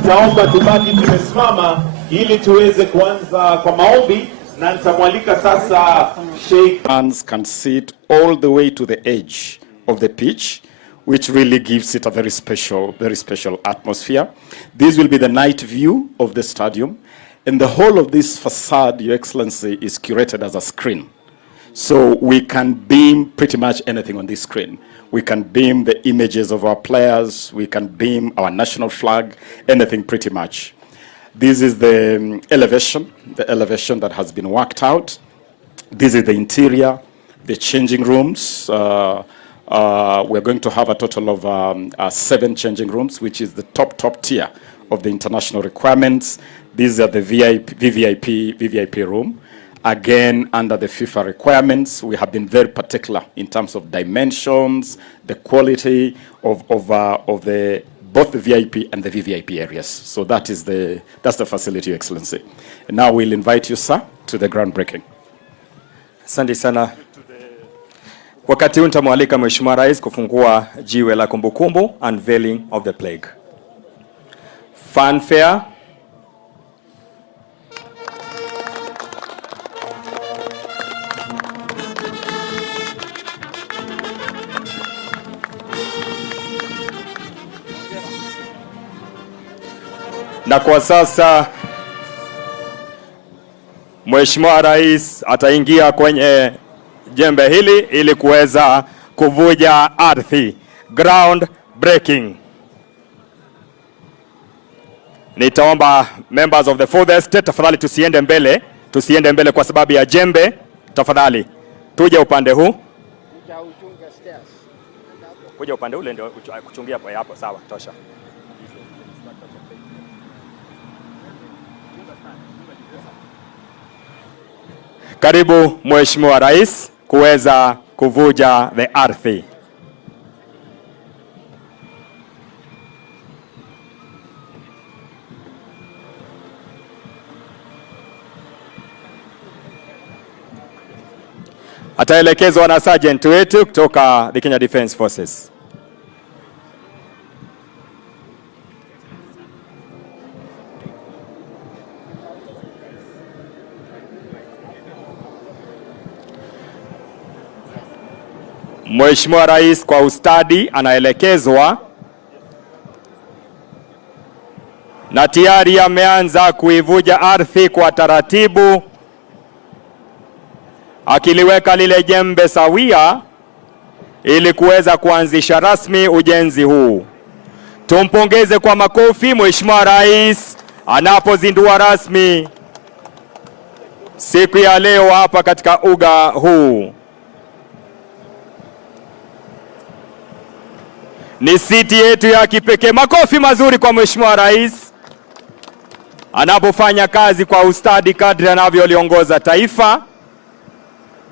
nitaomba tubaki tumesimama ili tuweze kuanza kwa maombi, na nitamwalika sasa Sheikh. Fans can sit all the way to the edge of the pitch, which really gives it a very special atmosphere. This will be the night view of the stadium, and the whole of this facade, Your Excellency, is curated as a screen. So we can beam pretty much anything on this screen. We can beam the images of our players, we can beam our national flag, anything pretty much. This is the elevation that has been worked out. This is the interior, the changing rooms. We're going to have a total of 7 changing rooms, which is the top tier of the international requirements. These are the VVIP room. Again, under the FIFA requirements, we have been very particular in terms of dimensions, the quality of both the VIP and the VVIP areas. So that's the facility, Your Excellency. And now we'll invite you, sir, to the groundbreaking. Asante sana. Wakati huu nitamwalika Mheshimiwa Rais kufungua jiwe la kumbukumbu, unveiling of the plaque. Fanfare. Na kwa sasa Mheshimiwa Rais ataingia kwenye jembe hili ili kuweza kuvuja ardhi. Ground breaking. Nitaomba members of the fourth estate tafadhali tusiende mbele kwa sababu ya jembe. Tafadhali tuje upande huu. Kuja upande ule ndio kuchungia hapo, sawa, tosha. Karibu Mheshimiwa Rais kuweza kuvuja the ardhi. Ataelekezwa na sergeant wetu kutoka the Kenya Defence Forces. Mheshimiwa Rais kwa ustadi anaelekezwa na tayari ameanza kuivuja ardhi kwa taratibu, akiliweka lile jembe sawia ili kuweza kuanzisha rasmi ujenzi huu. Tumpongeze kwa makofi Mheshimiwa Rais anapozindua rasmi siku ya leo hapa katika uga huu. Ni siti yetu ya kipekee. Makofi mazuri kwa Mheshimiwa Rais anapofanya kazi kwa ustadi kadri anavyoliongoza taifa.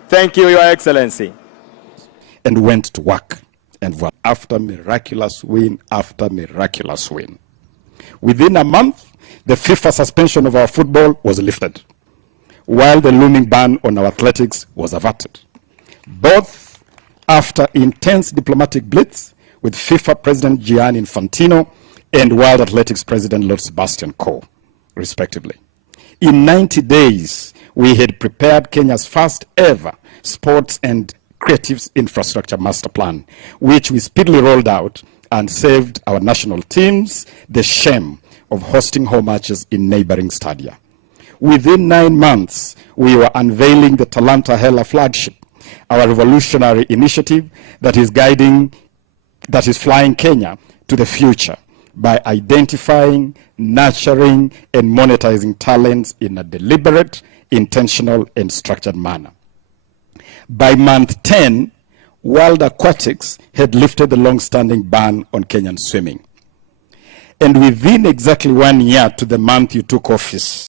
Thank you, Your Excellency. And went to work. And after miraculous win after miraculous win. Within a month, the FIFA suspension of our football was lifted, while the looming ban on our athletics was averted. Both after intense diplomatic blitz with FIFA President Gianni Infantino and World Athletics President Lord Sebastian Coe, respectively. In 90 days, we had prepared Kenya's first ever sports and creative infrastructure master plan, which we speedily rolled out and saved our national teams the shame of hosting home matches in neighboring stadia. Within 9 months, we were unveiling the Talanta Hela flagship, our revolutionary initiative that is flying Kenya to the future by identifying, nurturing, and monetizing talents in a deliberate, intentional, and structured manner. By month 10, World Aquatics had lifted the long-standing ban on Kenyan swimming. And within exactly 1 year to the month you took office,